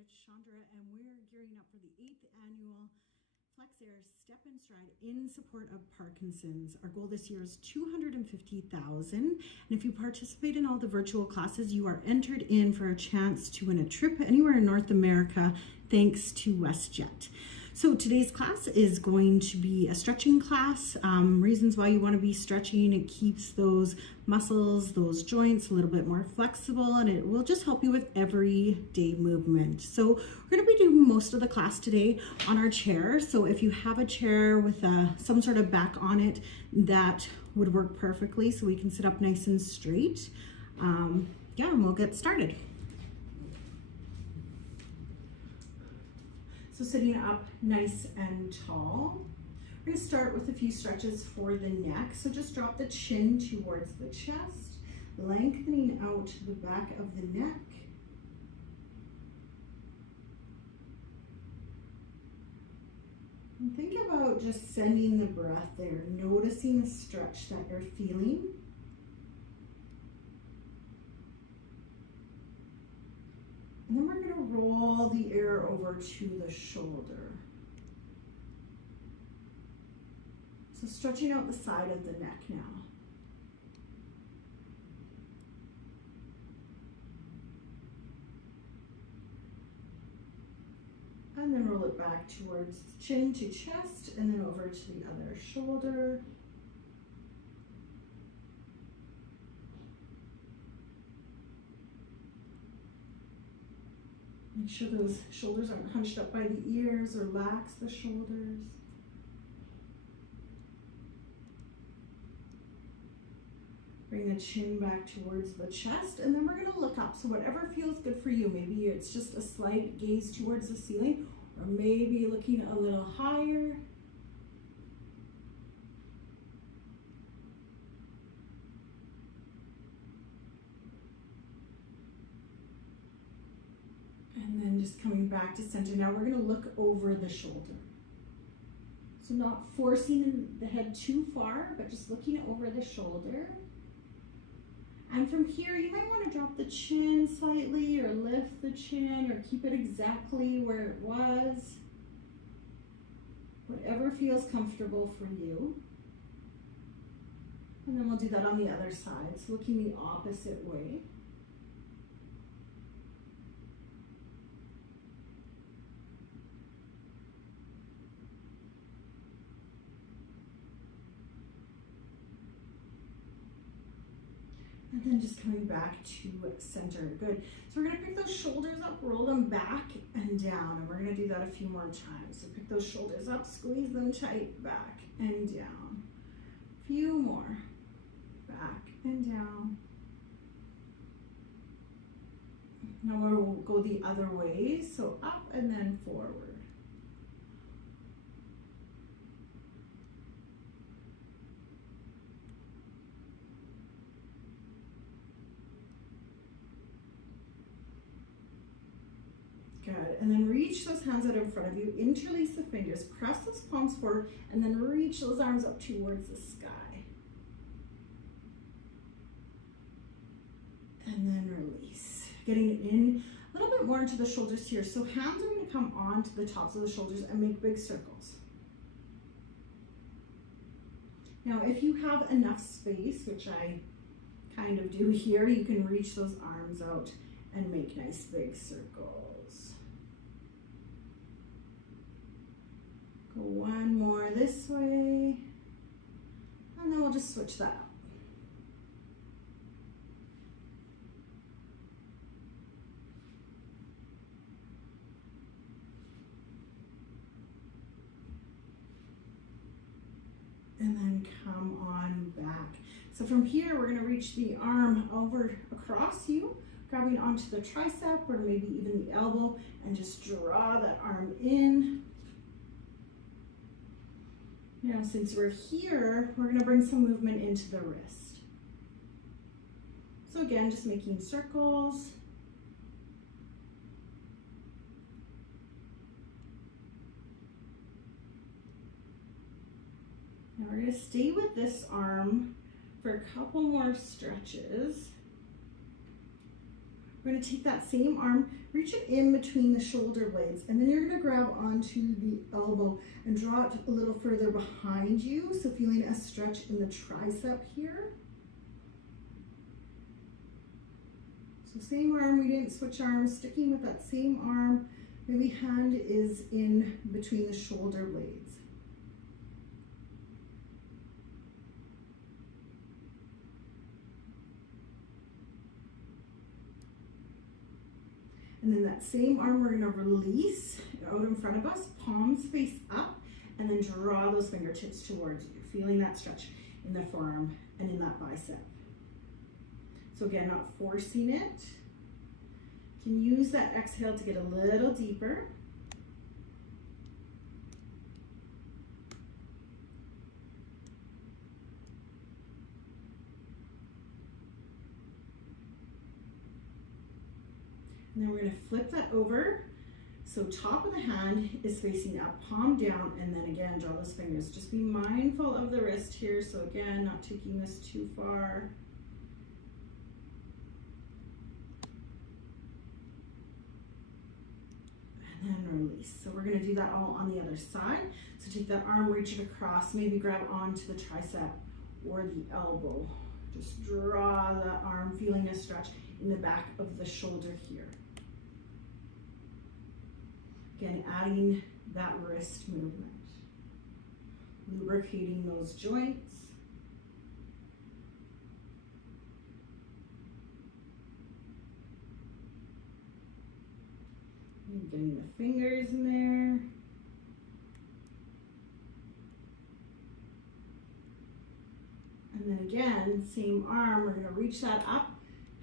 it's Chandra, and we're gearing up for the 8th annual Flex Air Step and Stride in support of Parkinson's. Our goal this year is $250,000, and if you participate in all the virtual classes, you are entered in for a chance to win a trip anywhere in North America thanks to Westjet. So today's class is going to be a stretching class. Reasons why you want to be stretching: it keeps those muscles, those joints a little bit more flexible, and it will just help you with everyday movement. So we're going to be doing most of the class today on our chair. So if you have a chair with some sort of back on it, that would work perfectly, so we can sit up nice and straight. And we'll get started. So sitting up nice and tall. We're going to start with a few stretches for the neck. So just drop the chin towards the chest, lengthening out the back of the neck. And think about just sending the breath there, noticing the stretch that you're feeling. And then we're going to roll the air over to the shoulder. So stretching out the side of the neck now. And then roll it back towards chin to chest, and then over to the other shoulder. Make sure those shoulders aren't hunched up by the ears, or relax the shoulders. Bring the chin back towards the chest, and then we're going to look up. So whatever feels good for you. Maybe it's just a slight gaze towards the ceiling, or maybe looking a little higher. And then just coming back to center. Now we're going to look over the shoulder. So not forcing the head too far, but just looking over the shoulder. And from here, you might want to drop the chin slightly, or lift the chin, or keep it exactly where it was. Whatever feels comfortable for you. And then we'll do that on the other side, so looking the opposite way. And then just coming back to center. Good. So we're going to pick those shoulders up, roll them back and down. And we're going to do that a few more times. So pick those shoulders up, squeeze them tight, back and down. A few more. Back and down. Now we'll go the other way. So up and then forward. Good. And then reach those hands out in front of you, interlace the fingers, press those palms forward, and then reach those arms up towards the sky. And then release. Getting in a little bit more into the shoulders here. So hands are going to come onto the tops of the shoulders and make big circles. Now, if you have enough space, which I kind of do here, you can reach those arms out and make nice big circles. Go one more this way, and then we'll just switch that up. And then come on back. So from here, we're going to reach the arm over across you, grabbing onto the tricep or maybe even the elbow, and just draw that arm in. Now, since we're here, we're going to bring some movement into the wrist. So again, just making circles. Now we're going to stay with this arm for a couple more stretches. We're going to take that same arm, reach it in between the shoulder blades, and then you're going to grab onto the elbow and draw it a little further behind you. So feeling a stretch in the tricep here. So same arm, we didn't switch arms, sticking with that same arm. Maybe hand is in between the shoulder blades. And then that same arm, we're gonna release out in front of us, palms face up, and then draw those fingertips towards you, feeling that stretch in the forearm and in that bicep. So again, not forcing it. You can use that exhale to get a little deeper. And then we're going to flip that over. So top of the hand is facing up, palm down, and then again, draw those fingers. Just be mindful of the wrist here. So again, not taking this too far. And then release. So we're going to do that all on the other side. So take that arm, reach it across, maybe grab onto the tricep or the elbow. Just draw that arm, feeling a stretch in the back of the shoulder here. Again, adding that wrist movement. Lubricating those joints. And getting the fingers in there. And then again, same arm, we're gonna reach that up,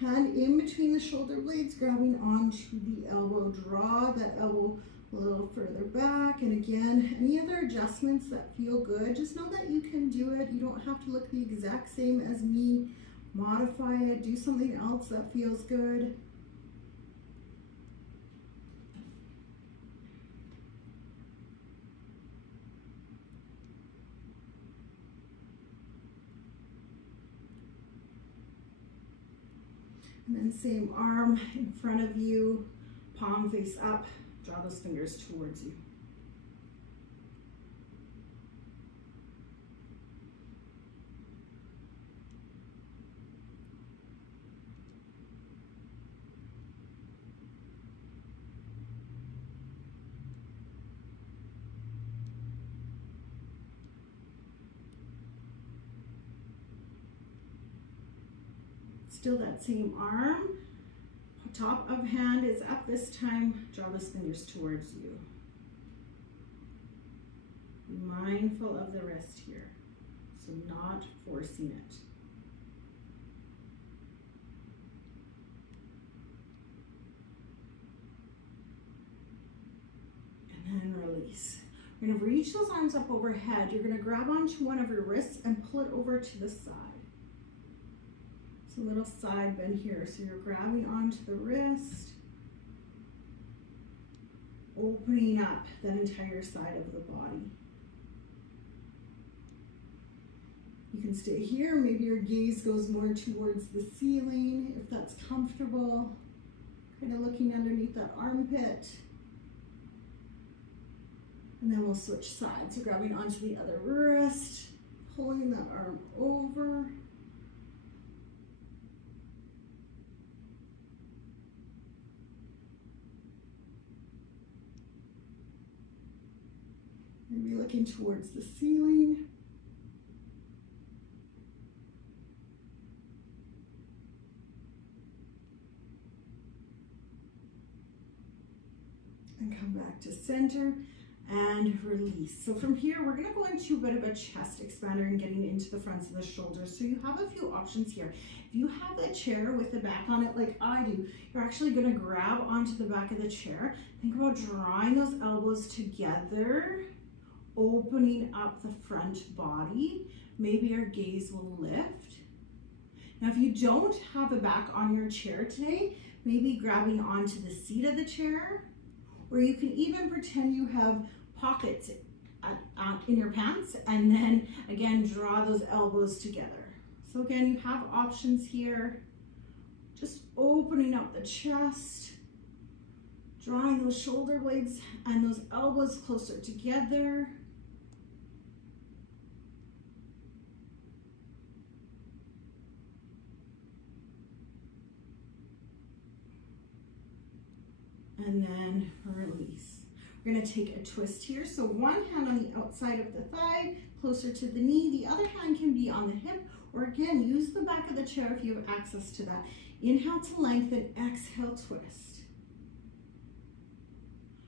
hand in between the shoulder blades, grabbing onto the elbow, draw that elbow a little further back. And again, any other adjustments that feel good, just know that you can do it. You don't have to look the exact same as me. Modify it, do something else that feels good. And then same arm in front of you, palm face up, draw those fingers towards you. Still that same arm, top of hand is up this time, draw those fingers towards you. Be mindful of the wrist here, so not forcing it. And then release. We're gonna reach those arms up overhead. You're gonna grab onto one of your wrists and pull it over to the side. It's a little side bend here. So you're grabbing onto the wrist, opening up that entire side of the body. You can stay here. Maybe your gaze goes more towards the ceiling if that's comfortable. Kind of looking underneath that armpit. And then we'll switch sides. So grabbing onto the other wrist, pulling that arm over. Maybe looking towards the ceiling. And come back to center and release. So from here, we're gonna go into a bit of a chest expander and getting into the fronts of the shoulders. So you have a few options here. If you have a chair with the back on it like I do, you're actually gonna grab onto the back of the chair. Think about drawing those elbows together, opening up the front body. Maybe your gaze will lift. Now, if you don't have a back on your chair today, maybe grabbing onto the seat of the chair, or you can even pretend you have pockets in your pants, and then again, draw those elbows together. So again, you have options here. Just opening up the chest, drawing those shoulder blades and those elbows closer together. And then release. We're going to take a twist here. So one hand on the outside of the thigh, closer to the knee. The other hand can be on the hip, or again, use the back of the chair if you have access to that. Inhale to lengthen, exhale, twist.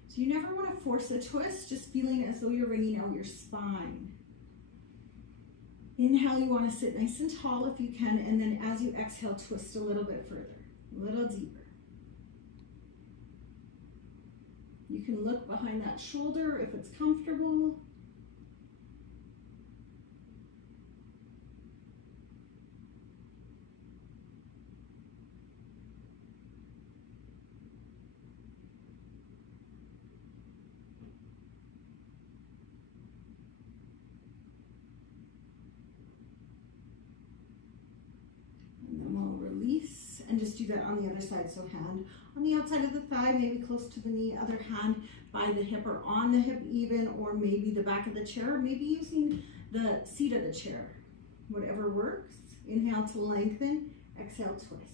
So you never want to force a twist, just feeling as though you're wringing out your spine. Inhale, you want to sit nice and tall if you can, and then as you exhale, twist a little bit further, a little deeper. You can look behind that shoulder if it's comfortable. And then we'll release and just do that on the other side. So hand on the outside of the thigh, maybe close to the knee, other hand by the hip or on the hip even, or maybe the back of the chair, or maybe using the seat of the chair. Whatever works. Inhale to lengthen, exhale, twist.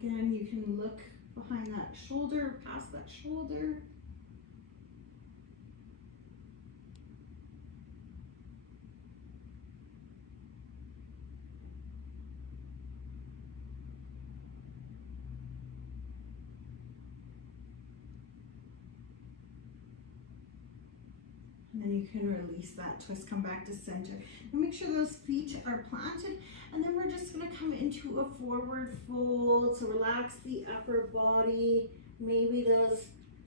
Again, you can look behind that shoulder, past that shoulder. And then you can release that twist, come back to center. And make sure those feet are planted. And then we're just gonna come into a forward fold. So relax the upper body, maybe those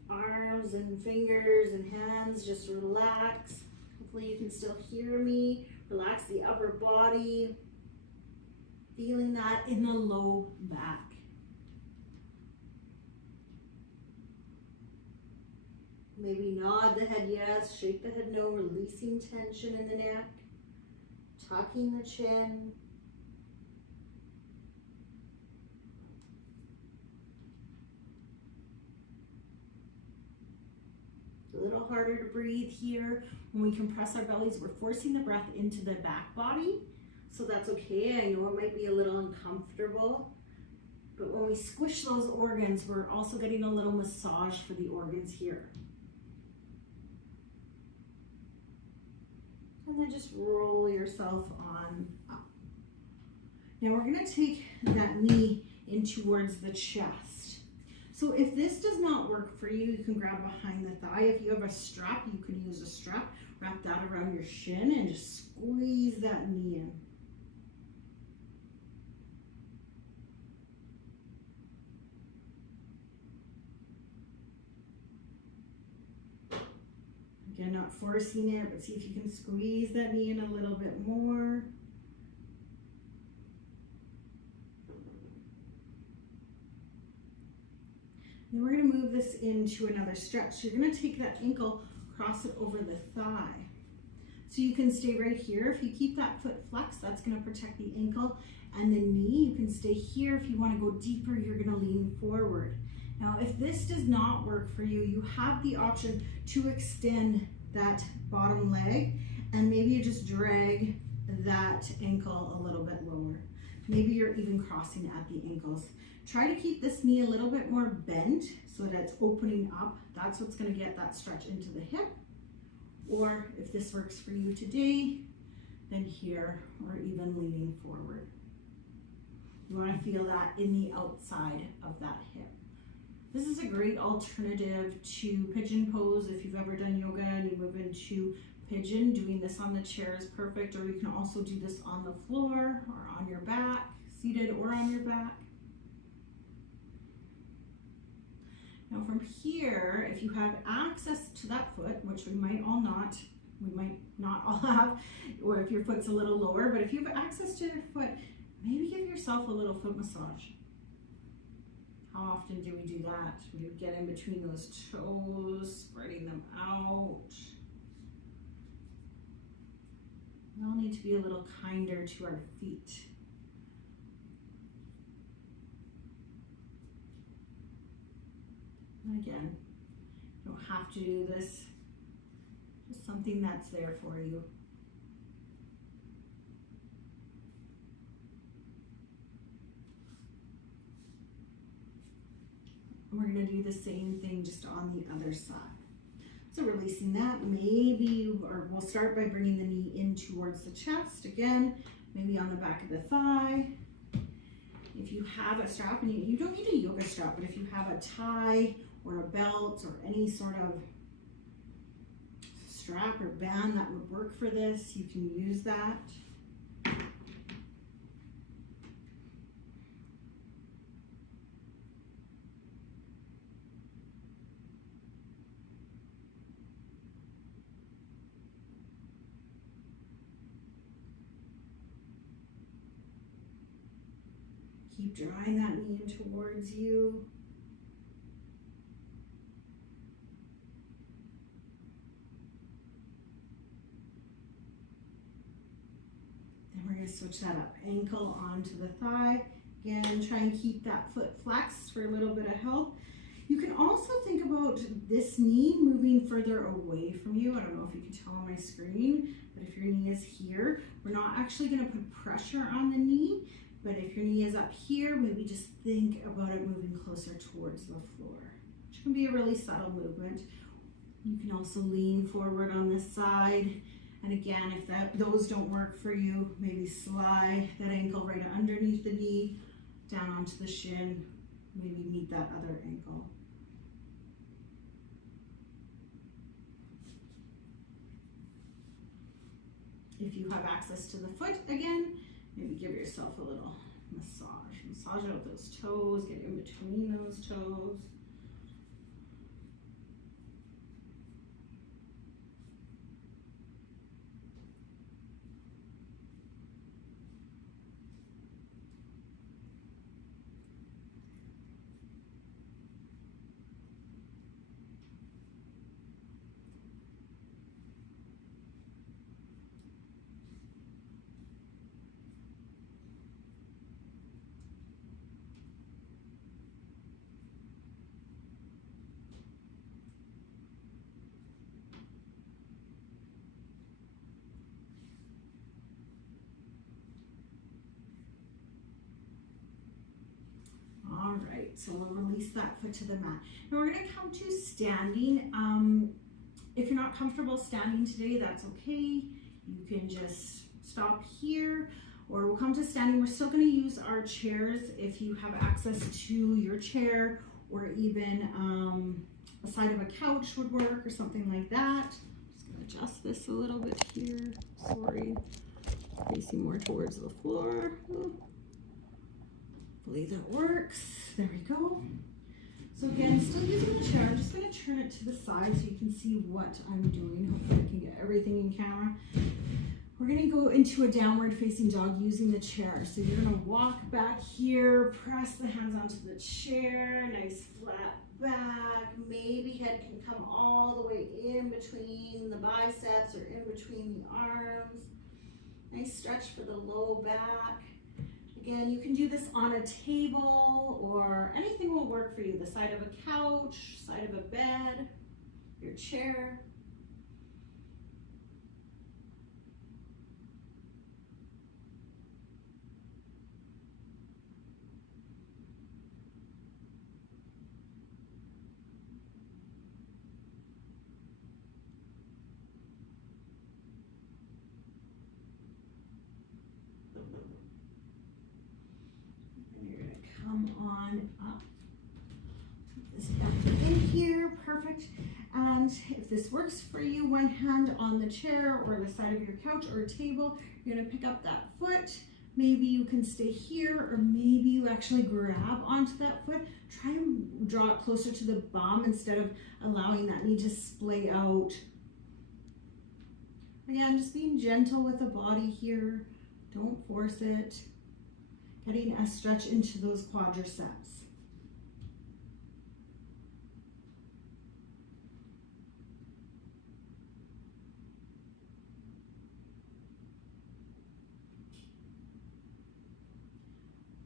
arms and fingers and hands, just relax. Hopefully you can still hear me. Relax the upper body, feeling that in the low back. Maybe nod the head yes, shake the head no, releasing tension in the neck, tucking the chin. It's a little harder to breathe here. When we compress our bellies, we're forcing the breath into the back body. So that's okay. I know it might be a little uncomfortable, but when we squish those organs, we're also getting a little massage for the organs here. And then just roll yourself on up. Now we're going to take that knee in towards the chest. So if this does not work for you, you can grab behind the thigh. If you have a strap, you could use a strap. Wrap that around your shin and just squeeze that knee in. Again, not forcing it, but see if you can squeeze that knee in a little bit more. Then we're going to move this into another stretch. So you're going to take that ankle, cross it over the thigh. So you can stay right here. If you keep that foot flexed, that's going to protect the ankle and the knee. You can stay here. If you want to go deeper, you're going to lean forward. Now, if this does not work for you, you have the option to extend that bottom leg, and maybe you just drag that ankle a little bit lower. Maybe you're even crossing at the ankles. Try to keep this knee a little bit more bent so that it's opening up. That's what's going to get that stretch into the hip. Or if this works for you today, then here, or even leaning forward. You want to feel that in the outside of that hip. This is a great alternative to pigeon pose. If you've ever done yoga and you move into pigeon, doing this on the chair is perfect, or you can also do this on the floor or on your back, seated or on your back. Now from here, if you have access to that foot, which we might all not, we might not all have, or if your foot's a little lower, but if you have access to your foot, maybe give yourself a little foot massage. How often do we do that? We get in between those toes, spreading them out. We all need to be a little kinder to our feet. And again, you don't have to do this, just something that's there for you. And we're going to do the same thing just on the other side. So releasing that, maybe, or we'll start by bringing the knee in towards the chest. Again, maybe on the back of the thigh. If you have a strap, and you don't need a yoga strap, but if you have a tie or a belt or any sort of strap or band that would work for this, you can use that. Keep drawing that knee in towards you. Then we're going to switch that up. Ankle onto the thigh. Again, try and keep that foot flexed for a little bit of help. You can also think about this knee moving further away from you. I don't know if you can tell on my screen, but if your knee is here, we're not actually going to put pressure on the knee. But if your knee is up here, maybe just think about it moving closer towards the floor, which can be a really subtle movement. You can also lean forward on this side. And again, if those don't work for you, maybe slide that ankle right underneath the knee, down onto the shin, maybe meet that other ankle. If you have access to the foot, again, maybe give yourself a little massage. Massage out those toes, get in between those toes. All right, so we'll release that foot to the mat. Now we're going to come to standing. If you're not comfortable standing today, that's okay. You can just stop here, or we'll come to standing. We're still going to use our chairs if you have access to your chair, or even a side of a couch would work, or something like that. Just going to adjust this a little bit here. Sorry, facing more towards the floor. Hopefully that works. There we go. So again, still using the chair. I'm just going to turn it to the side so you can see what I'm doing. Hopefully I can get everything in camera. We're going to go into a downward facing dog using the chair. So you're going to walk back here, press the hands onto the chair, nice flat back. Maybe head can come all the way in between the biceps or in between the arms. Nice stretch for the low back. Again, you can do this on a table, or anything will work for you. The side of a couch, side of a bed, your chair. Come on up. Put this back in here, perfect. And if this works for you, one hand on the chair or the side of your couch or table, you're gonna pick up that foot. Maybe you can stay here, or maybe you actually grab onto that foot. Try and draw it closer to the bum instead of allowing that knee to splay out. Again, just being gentle with the body here. Don't force it. Getting a stretch into those quadriceps.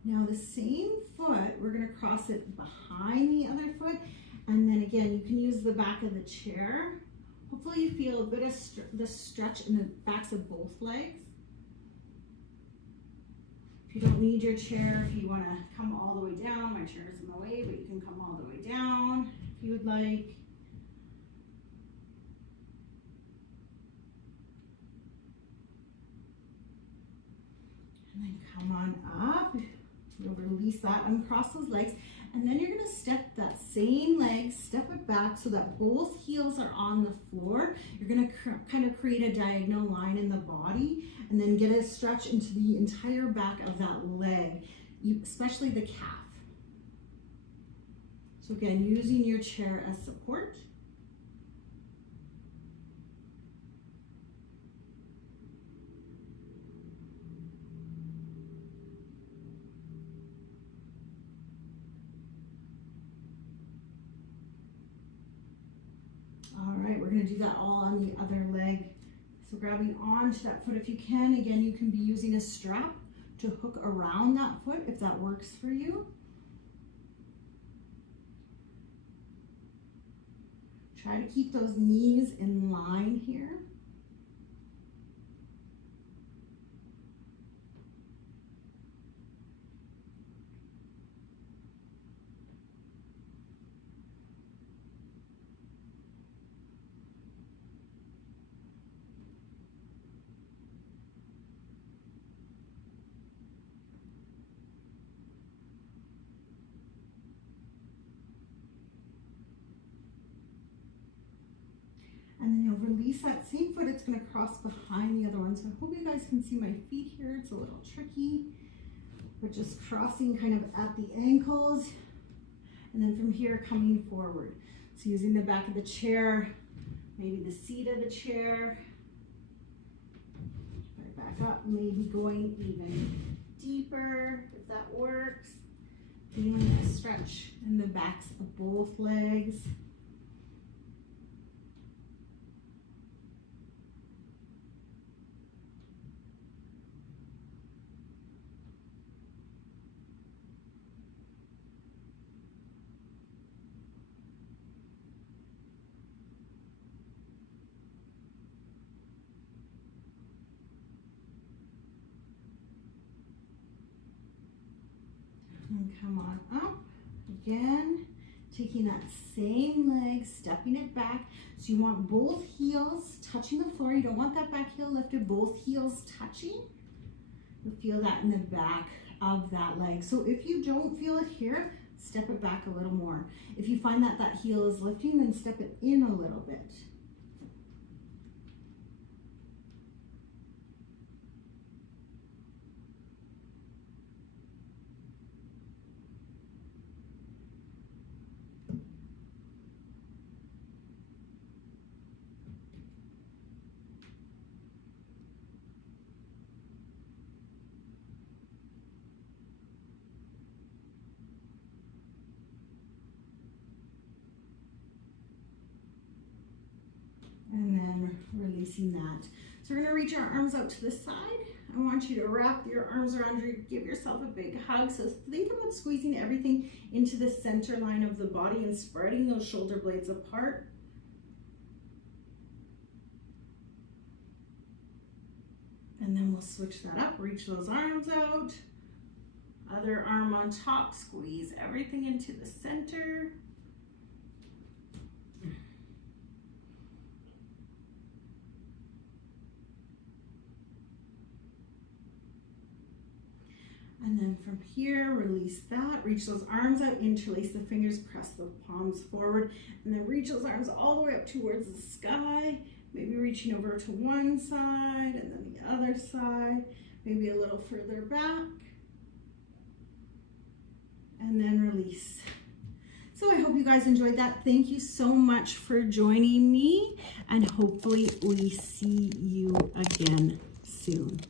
Now the same foot, we're going to cross it behind the other foot, and then again you can use the back of the chair. Hopefully you feel a bit of the stretch in the backs of both legs. If you don't need your chair, if you want to come all the way down, my chair is in the way, but you can come all the way down if you would like. And then come on up. You'll release that, uncross those legs, and then you're going to step that same leg, step it back so that both heels are on the floor. You're going to kind of create a diagonal line in the body, and then get a stretch into the entire back of that leg, especially the calf. So again, using your chair as support. All right, we're going to do that all on the other leg. So grabbing onto that foot if you can. Again, you can be using a strap to hook around that foot if that works for you. Try to keep those knees in line here. And then you'll release that same foot. It's going to cross behind the other one. So I hope you guys can see my feet here. It's a little tricky, but just crossing kind of at the ankles. And then from here, coming forward. So using the back of the chair, maybe the seat of the chair. Right back up, maybe going even deeper, if that works. Feeling a stretch in the backs of both legs. And come on up again, taking that same leg, stepping it back. So you want both heels touching the floor. You don't want that back heel lifted, both heels touching. You'll feel that in the back of that leg. So if you don't feel it here, step it back a little more. If you find that that heel is lifting, then step it in a little bit. And then releasing that. So we're gonna reach our arms out to the side. I want you to wrap your arms around you, give yourself a big hug. So think about squeezing everything into the center line of the body and spreading those shoulder blades apart. And then we'll switch that up, reach those arms out. Other arm on top, squeeze everything into the center. And then from here, release that, reach those arms out, interlace the fingers, press the palms forward, and then reach those arms all the way up towards the sky, maybe reaching over to one side and then the other side, maybe a little further back, and then release. So I hope you guys enjoyed that. Thank you so much for joining me, and hopefully we see you again soon.